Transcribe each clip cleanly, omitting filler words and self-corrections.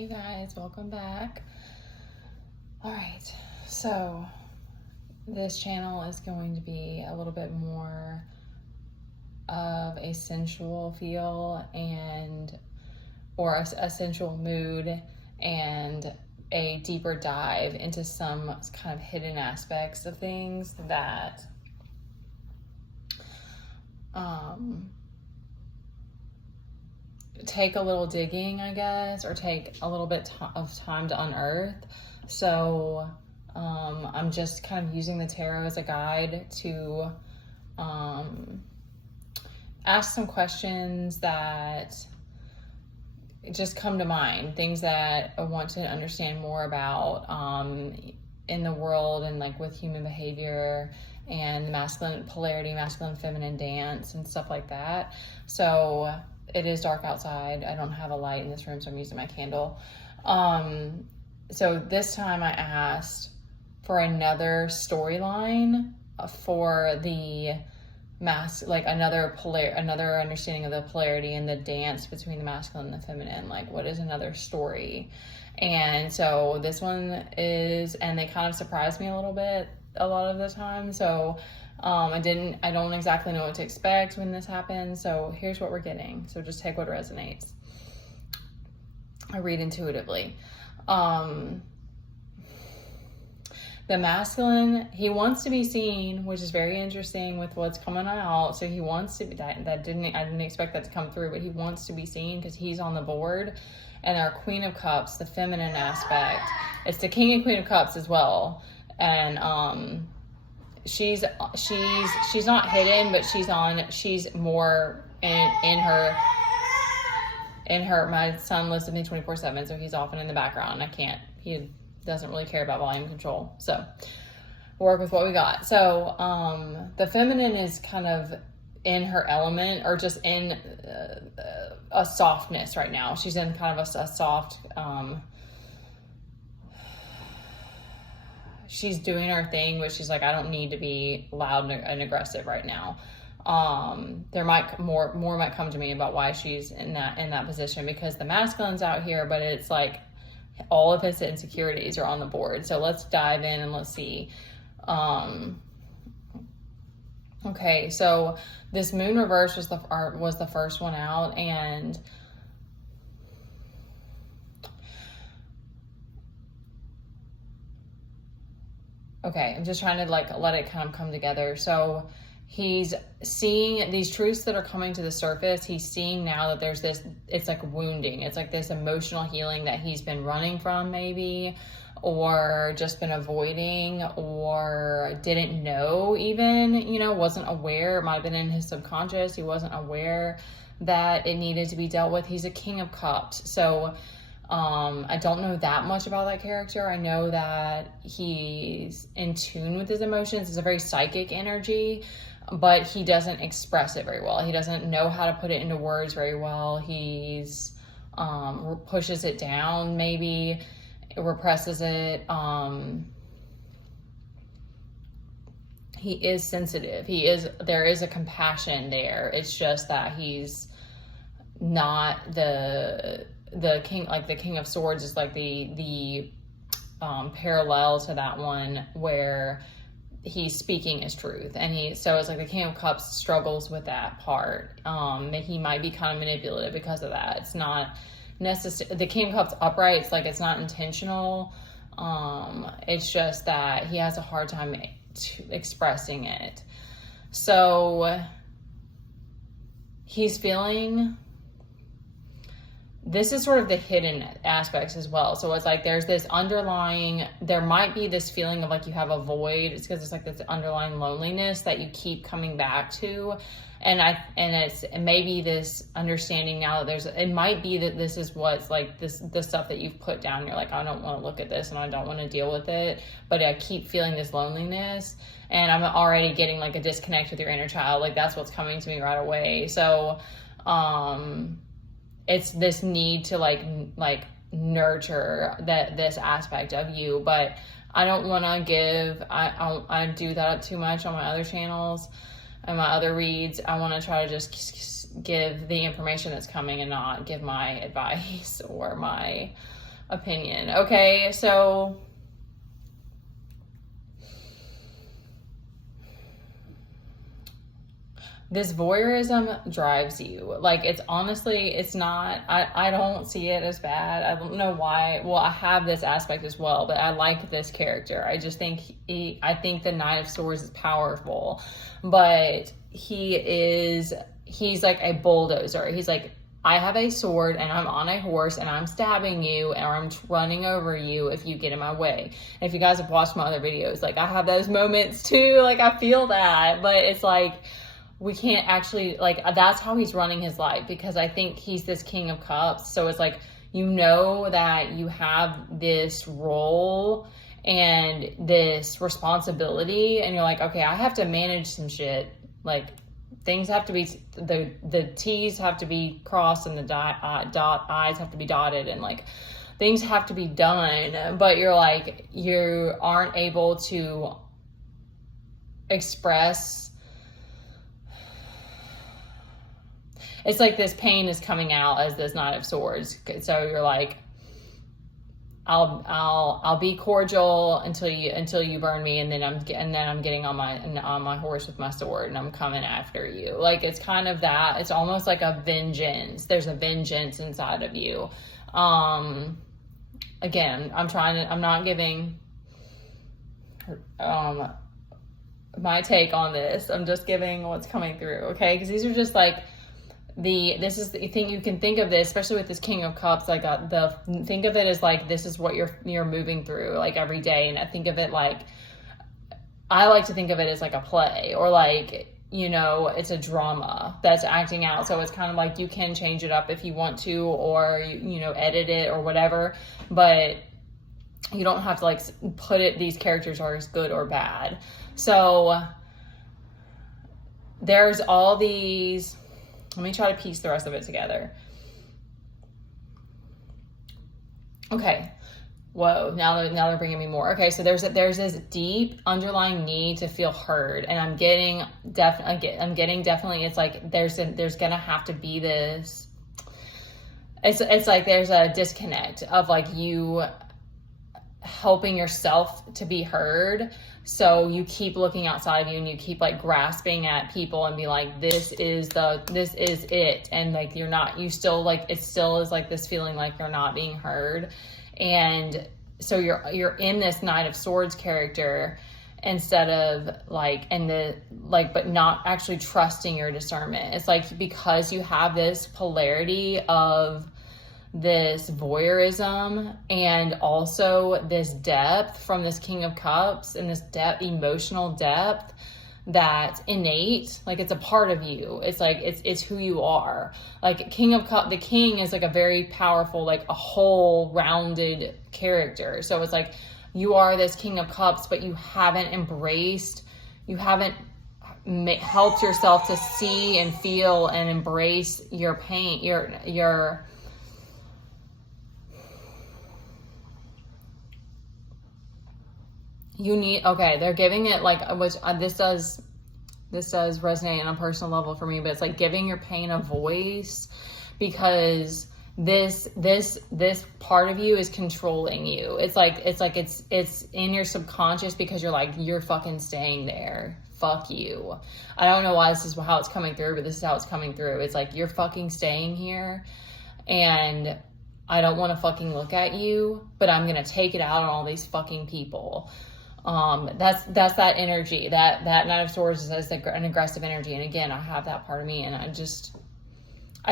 you guys, welcome back. All right, so this channel is going to be a little bit more of a sensual feel or a sensual mood and a deeper dive into some kind of hidden aspects of things that take a little digging, I guess, or take a little bit of time to unearth. So I'm just kind of using the tarot as a guide to ask some questions that just come to mind, things that I want to understand more about in the world and like with human behavior and the masculine polarity, masculine feminine dance and stuff like that. So it is dark outside. I don't have a light in this room, so I'm using my candle. So this time I asked for another storyline for the like another understanding of the polarity and the dance between the masculine and the feminine. Like, what is another story? And so this one is, and they kind of surprised me a little bit a lot of the time. So I don't exactly know what to expect when this happens. So here's what we're getting. So just take what resonates. I read intuitively. The masculine, he wants to be seen, which is very interesting with what's coming out. So he wants to be, I didn't expect that to come through, but he wants to be seen because he's on the board. And our Queen of Cups, the feminine aspect, it's the King and Queen of Cups as well. And she's not hidden, but she's more in her, my son lives with me 24/7, so he's often in the background. He doesn't really care about volume control. So we'll work with what we got. So the feminine is kind of in her element, or just in a softness right now. She's in kind of a soft, she's doing her thing, but she's like, I don't need to be loud and aggressive right now. There might more might come to me about why she's in that position, because the masculine's out here, but it's like all of his insecurities are on the board. So let's dive in and let's see. Okay, so this moon reverse was the first one out, and okay, I'm just trying to like let it kind of come together. So he's seeing these truths that are coming to the surface. He's seeing now that there's this, it's like wounding. It's like this emotional healing that he's been running from maybe, or just been avoiding, or didn't know even, wasn't aware. It might have been in his subconscious. He wasn't aware that it needed to be dealt with. He's a King of Cups. So I don't know that much about that character. I know that he's in tune with his emotions. It's a very psychic energy, but he doesn't express it very well. He doesn't know how to put it into words very well. He's pushes it down, maybe represses it. He is sensitive. There is a compassion there. It's just that he's not the king. Like the King of Swords is like the parallel to that one, where he's speaking his truth, and so it's like the King of Cups struggles with that part. He might be kind of manipulative because of that. It's not necessary. The King of Cups upright, it's like it's not intentional. It's just that he has a hard time expressing it. So he's feeling, this is sort of the hidden aspects as well. So it's like there's this underlying, there might be this feeling of like you have a void. It's because it's like this underlying loneliness that you keep coming back to. And it's maybe this understanding now that it might be that this is what's like the stuff that you've put down. You're like, I don't want to look at this and I don't want to deal with it, but I keep feeling this loneliness, and I'm already getting like a disconnect with your inner child. Like that's what's coming to me right away. So, it's this need to like nurture this aspect of you, but I don't want to I do that too much on my other channels and my other reads. I want to try to just give the information that's coming and not give my advice or my opinion. Okay, so this voyeurism drives you. Like, it's honestly, it's not, I don't see it as bad. I don't know why. Well, I have this aspect as well, but I like this character. I just think I think the Knight of Swords is powerful, but he's like a bulldozer. He's like, I have a sword and I'm on a horse and I'm stabbing you or I'm running over you if you get in my way. And if you guys have watched my other videos, like, I have those moments too. Like, I feel that, but it's like, we can't actually, like, that's how he's running his life, because I think he's this King of Cups. So it's like, you know that you have this role and this responsibility, and you're like, okay, I have to manage some shit. Like, things have to be, the T's have to be crossed and the I's have to be dotted, and like, things have to be done. But you're like, you aren't able to express. It's like this pain is coming out as this Knight of Swords. So you're like, I'll be cordial until you burn me, and then I'm getting on my horse with my sword and I'm coming after you. Like, it's kind of that. It's almost like a vengeance. There's a vengeance inside of you. Again, I'm not giving my take on this. I'm just giving what's coming through, okay? Because these are just like, this is the thing. You can think of this, especially with this King of Cups, like think of it as like, this is what you're moving through like every day. And I think of it like, I like to think of it as like a play, or like, you know, it's a drama that's acting out. So it's kind of like, you can change it up if you want to, or you know, edit it or whatever, but you don't have to like put it, these characters are as good or bad. So there's all these. Let me try to piece the rest of it together. Okay. Whoa. Now they're bringing me more. Okay. So there's this deep underlying need to feel heard, and I'm getting definitely. It's like there's gonna have to be this. It's like there's a disconnect of like you helping yourself to be heard. So you keep looking outside of you and you keep like grasping at people and be like, this is it. And like, you still like, it still is like this feeling like you're not being heard. And so you're in this Knight of Swords character instead of like, but not actually trusting your discernment. It's like, because you have this polarity of this voyeurism and also this depth from this King of Cups, and this emotional depth that's innate, like it's a part of you. It's like, it's who you are. Like King of Cups, the king is like a very powerful, like a whole rounded character. So it's like, you are this King of Cups, but you haven't helped yourself to see and feel and embrace your pain, your you need, okay, they're giving it like, which this does resonate on a personal level for me, but it's like giving your pain a voice, because this part of you is controlling you. It's in your subconscious, because you're like, you're fucking staying there. Fuck you. I don't know why this is how it's coming through, but this is how it's coming through. It's like, you're fucking staying here, and I don't want to fucking look at you, but I'm going to take it out on all these fucking people. That's that energy, that Knight of Swords is an aggressive energy. And again, I have that part of me, and I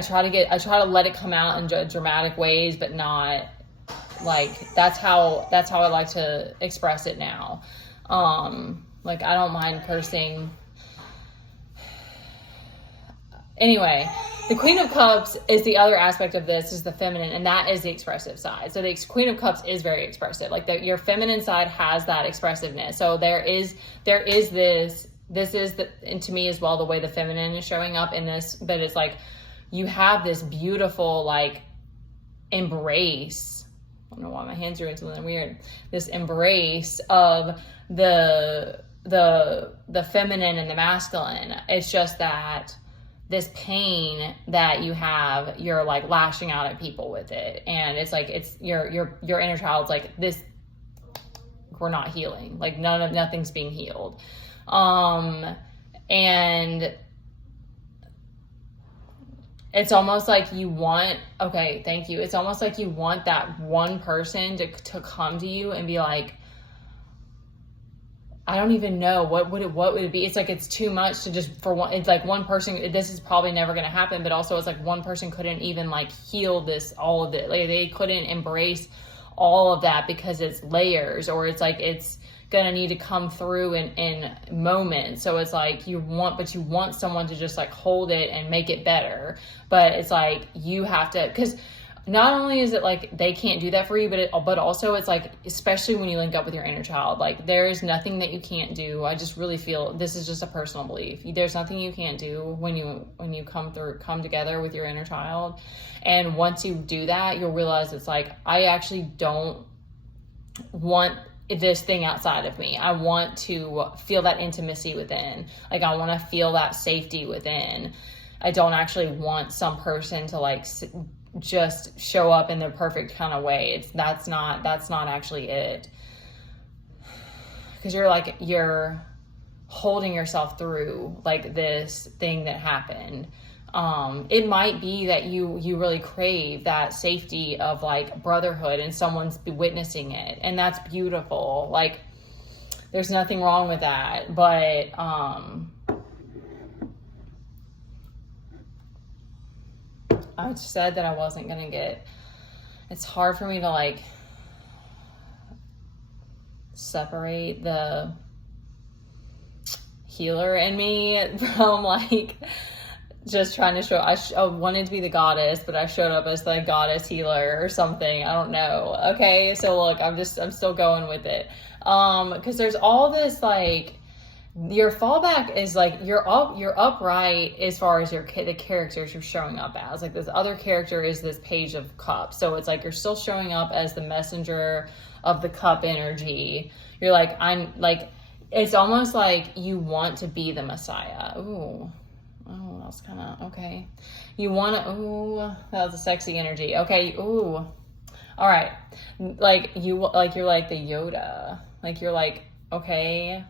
try to let it come out in dramatic ways, but not like, that's how I like to express it now. Like, I don't mind cursing. Anyway, the Queen of Cups is the other aspect of this, is the feminine, and that is the expressive side. So the Queen of Cups is very expressive. Like, your feminine side has that expressiveness. So there is this is the, and to me as well, the way the feminine is showing up in this, but it's like, you have this beautiful, like, embrace. I don't know why my hands are doing something weird. This embrace of the feminine and the masculine. It's just that this pain that you have, you're like lashing out at people with it. And it's like, it's your inner child's like, this, we're not healing. Like nothing's being healed. And it's almost like you want, okay, thank you. It's almost like you want that one person to come to you and be like, I don't even know what would it be. It's like, it's too much to just for one. It's like one person, this is probably never going to happen, but also it's like one person couldn't even like heal all of it. Like they couldn't embrace all of that because it's layers, or it's like, it's going to need to come through in moments. So it's like you want someone to just like hold it and make it better. But it's like, you have to, because not only is it like they can't do that for you, but also it's like, especially when you link up with your inner child, like there is nothing that you can't do. I just really feel, this is just a personal belief, there's nothing you can't do when you come together with your inner child. And once you do that, you'll realize it's like, I actually don't want this thing outside of me. I want to feel that intimacy within. Like I want to feel that safety within. I don't actually want some person to like just show up in their perfect kind of way. That's not actually it. Because you're holding yourself through like this thing that happened. It might be that you really crave that safety of like brotherhood and someone's witnessing it, and that's beautiful. Like there's nothing wrong with that, but I said that I wasn't gonna get, it's hard for me to like separate the healer in me from like just trying to show, I wanted to be the goddess, but I showed up as the goddess healer or something. I don't know. Okay. So look, I'm still going with it. Cause there's all this, like, your fallback is like, you're upright as far as the characters you're showing up as. Like this other character is this Page of Cups. So it's like, you're still showing up as the messenger of the cup energy. You're like, it's almost like you want to be the Messiah. Ooh. Oh, that was kind of, okay. You want to, ooh, that was a sexy energy. Okay, ooh. All right. Like, you're like the Yoda. Like, you're like, okay,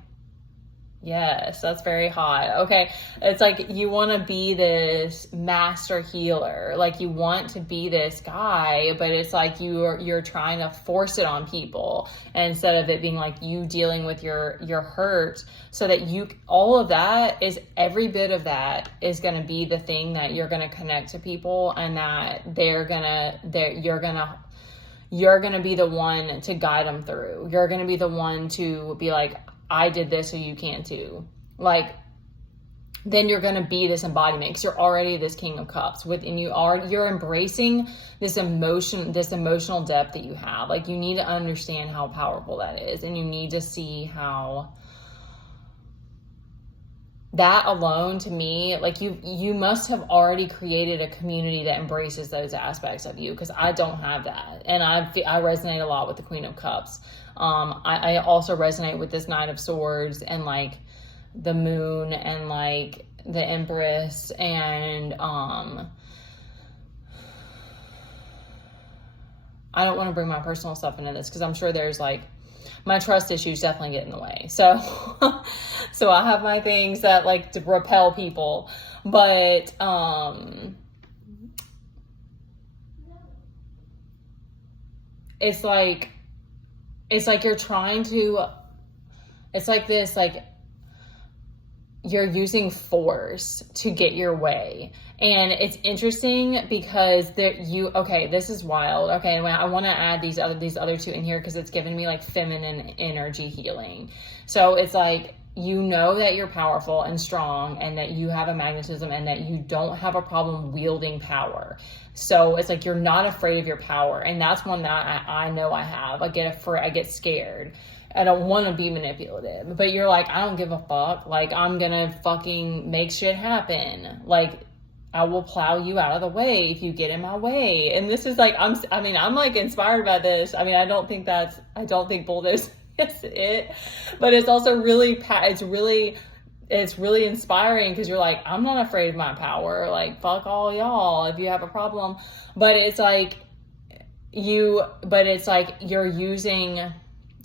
yes, that's very hot. Okay. It's like, you want to be this master healer. Like, you want to be this guy, but it's like you're trying to force it on people instead of it being like you dealing with your hurt, so that all of that is, every bit of that is going to be the thing that you're going to connect to people, and that you're going to be the one to guide them through. You're going to be the one to be like, I did this, so you can too. Like, then you're going to be this embodiment, because you're already this King of Cups and you're embracing this emotional depth that you have. Like, you need to understand how powerful that is, and you need to see how that alone, to me, like you must have already created a community that embraces those aspects of you, because I don't have that. And I resonate a lot with the Queen of Cups. I also resonate with this Knight of Swords, and like the Moon, and like the Empress, and I don't want to bring my personal stuff into this, because I'm sure there's like, my trust issues definitely get in the way. So, so I have my things that like to repel people, but, it's like you're trying to, it's like this, like you're using force to get your way. And it's interesting because this is wild. Okay, I want to add these other two in here, because it's given me like feminine energy healing. So it's like, you know that you're powerful and strong, and that you have a magnetism, and that you don't have a problem wielding power. So it's like, you're not afraid of your power. And that's one that I know I have. I get scared. I don't want to be manipulative, but you're like, I don't give a fuck. Like, I'm gonna fucking make shit happen. Like, I will plow you out of the way if you get in my way. And this is like, I'm like inspired by this. I mean, I don't think bulldoze is it, but it's also really, it's really inspiring because you're like, I'm not afraid of my power. Like, fuck all y'all if you have a problem. But it's like you're using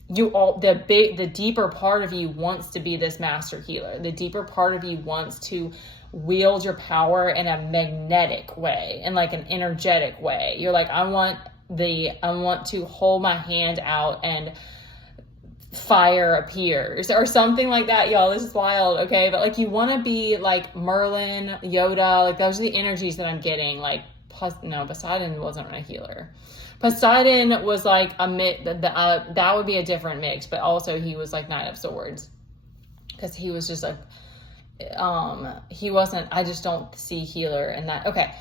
the deeper part of you wants to be this master healer. The deeper part of you wants to wield your power in a magnetic way and like an energetic way. You're like, I want to hold my hand out and fire appears or something like that. Y'all, this is wild. Okay. But like, you want to be like Merlin, Yoda, like those are the energies that I'm getting. Like, no, Poseidon wasn't a healer. Poseidon was like that would be a different mix, but also he was like Knight of Swords because he was just like, he wasn't, I just don't see healer in that. Okay.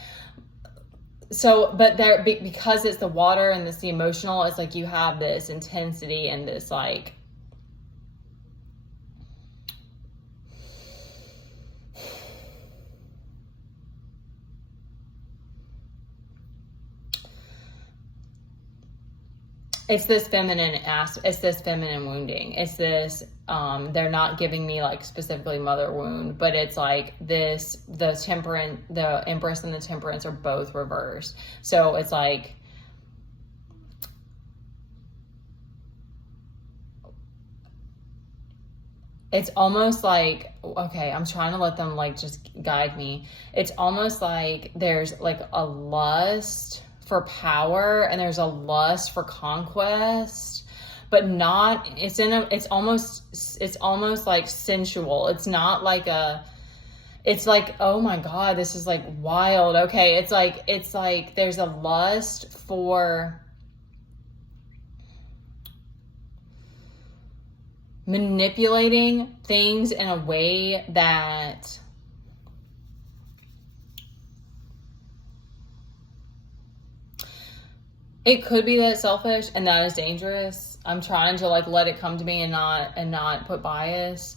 So, but there, because it's the water and it's the emotional, it's like you have this intensity and this like, it's this feminine it's this feminine wounding. It's this, they're not giving me like specifically mother wound, but it's like this, the Empress and the Temperance are both reversed. So it's like, it's almost like, okay, I'm trying to let them like just guide me. It's almost like there's like a lust for power and there's a lust for conquest, but not, it's almost like sensual. It's not like it's like, oh my God, this is like wild. Okay. It's like there's a lust for manipulating things in a way that it could be that it's selfish and that is dangerous. I'm trying to like let it come to me and not put bias,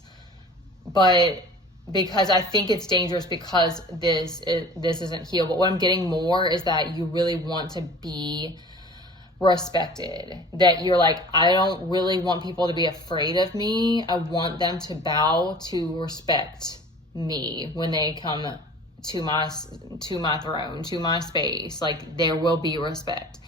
but because I think it's dangerous because this isn't healed. But what I'm getting more is that you really want to be respected, that you're like, I don't really want people to be afraid of me. I want them to bow to respect me when they come to my throne, to my space. Like, there will be respect.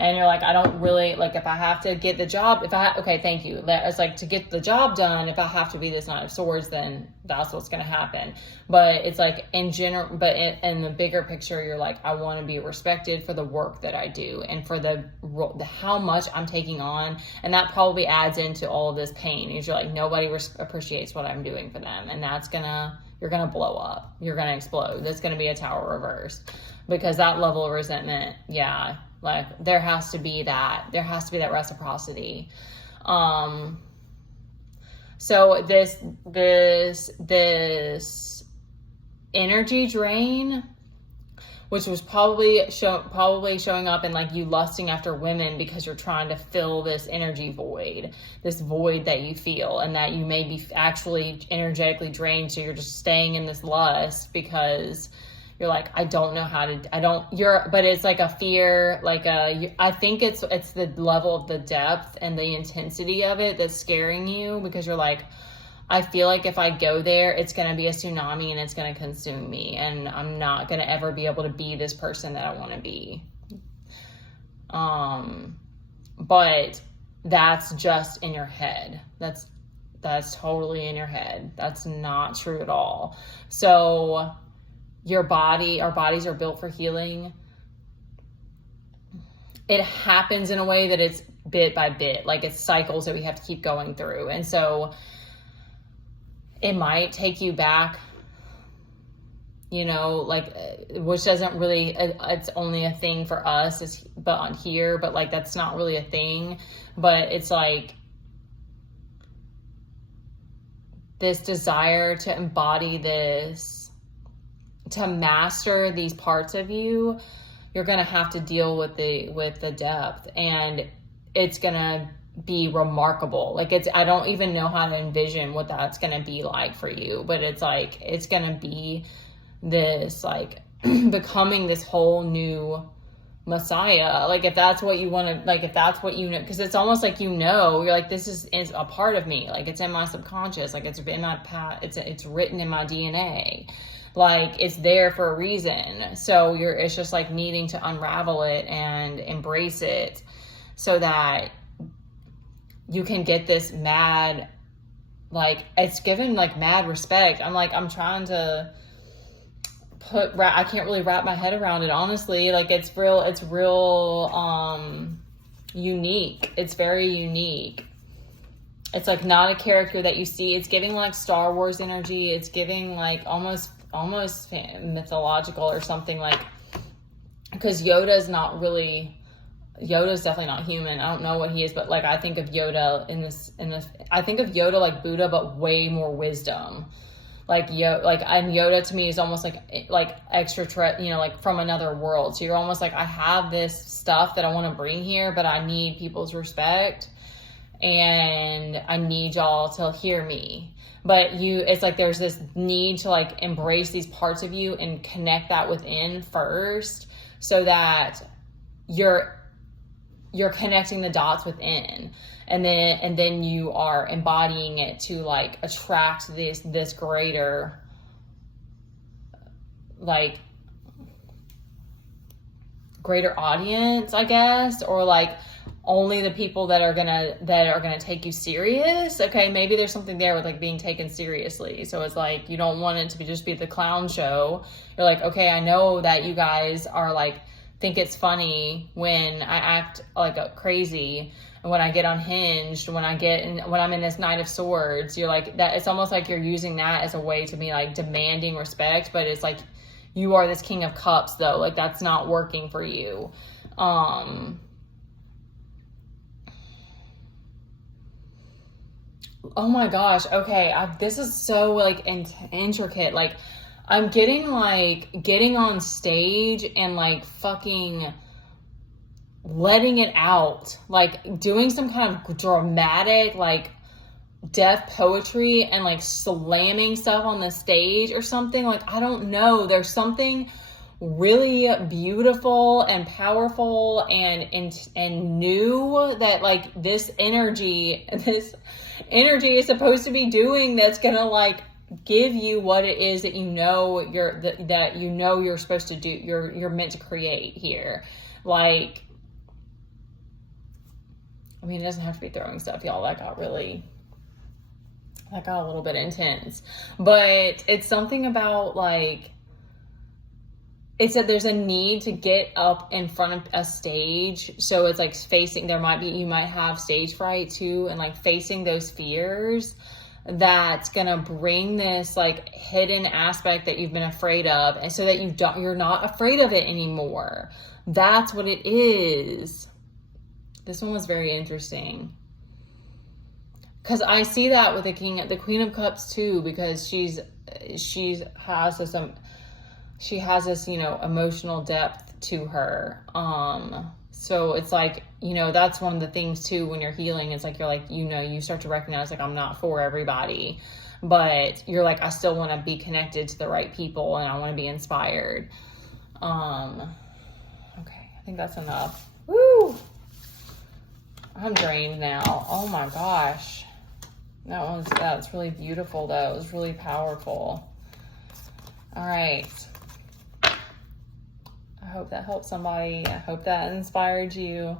And you're like, I don't really, like, if I have to get the job, okay, thank you. It's like, to get the job done, if I have to be this Knight of Swords, then that's what's going to happen. But it's like, in general, but in the bigger picture, you're like, I want to be respected for the work that I do and for the how much I'm taking on. And that probably adds into all of this pain. You're like, nobody appreciates what I'm doing for them. And you're going to blow up. You're going to explode. That's going to be a tower reverse, because that level of resentment, yeah. Like, there has to be that reciprocity. So this energy drain, which was probably showing up in like you lusting after women because you're trying to fill this energy void, this void that you feel, and that you may be actually energetically drained. So you're just staying in this lust because you're like, I don't know how to, but it's like a fear, I think it's the level of the depth and the intensity of it that's scaring you, because you're like, I feel like if I go there, it's going to be a tsunami and it's going to consume me. And I'm not going to ever be able to be this person that I want to be. But that's just in your head. That's totally in your head. That's not true at all. So our bodies are built for healing. It happens in a way that it's bit by bit, like it's cycles that we have to keep going through. And so it might take you back, which doesn't really, it's only a thing for us, but on here, but like, that's not really a thing. But it's like this desire to embody this, to master these parts of you. You're going to have to deal with the depth, and it's going to be remarkable. Like, I don't even know how to envision what that's going to be like for you, but it's like, it's going to be this, like, becoming this whole new Messiah. Like, if that's what you want to, like, if that's what you know, because it's almost like, you know, you're like, this is a part of me. Like, it's in my subconscious. Like, it's in my past. It's written in my DNA. Like, it's there for a reason. So it's just like needing to unravel it and embrace it so that you can get this mad, like, it's given like mad respect. I'm trying to I can't really wrap my head around it, honestly. Like, it's real unique. It's very unique. It's like not a character that you see. It's giving like Star Wars energy. It's giving like almost mythological or something, like, because Yoda's definitely not human. I don't know what he is, but like, I think of Yoda in this, I think of Yoda like Buddha, but way more wisdom. Like, and Yoda to me is almost like extra, like from another world. So you're almost like, I have this stuff that I want to bring here, but I need people's respect and I need y'all to hear me. But it's like, there's this need to like embrace these parts of you and connect that within first, so that you're connecting the dots within, and then you are embodying it to like attract this greater, like, greater audience, I guess, or like only the people that are gonna take you serious. Okay, maybe there's something there with like being taken seriously. So it's like, you don't want it to just be the clown show. You're like, okay, I know that you guys are like, think it's funny when I act like crazy, and when I get unhinged, when I'm in this Knight of Swords. You're like that. It's almost like you're using that as a way to be like demanding respect, but it's like, you are this King of Cups though. Like, that's not working for you. Oh my gosh. Okay. This is so like intricate. Like, I'm getting on stage and like fucking letting it out, like doing some kind of dramatic, like deaf poetry and like slamming stuff on the stage or something. Like, I don't know. There's something really beautiful and powerful and new that like this energy is supposed to be doing, that's gonna like give you what it is that you're supposed to do, you're meant to create here. Like, I mean, it doesn't have to be throwing stuff, y'all. That got a little bit intense, but it's something about like, it's that there's a need to get up in front of a stage. So it's like you might have stage fright too, and like facing those fears, that's gonna bring this like hidden aspect that you've been afraid of, and so that you're not afraid of it anymore. That's what it is. This one was very interesting, because I see that with the Queen of Cups too, because she has this emotional depth to her. So it's like, that's one of the things too, when you're healing, it's like, you start to recognize, like, I'm not for everybody, but you're like, I still want to be connected to the right people, and I want to be inspired. Okay, I think that's enough. Woo! I'm drained now. Oh my gosh. That's really beautiful though. It was really powerful. All right. I hope that helped somebody. I hope that inspired you.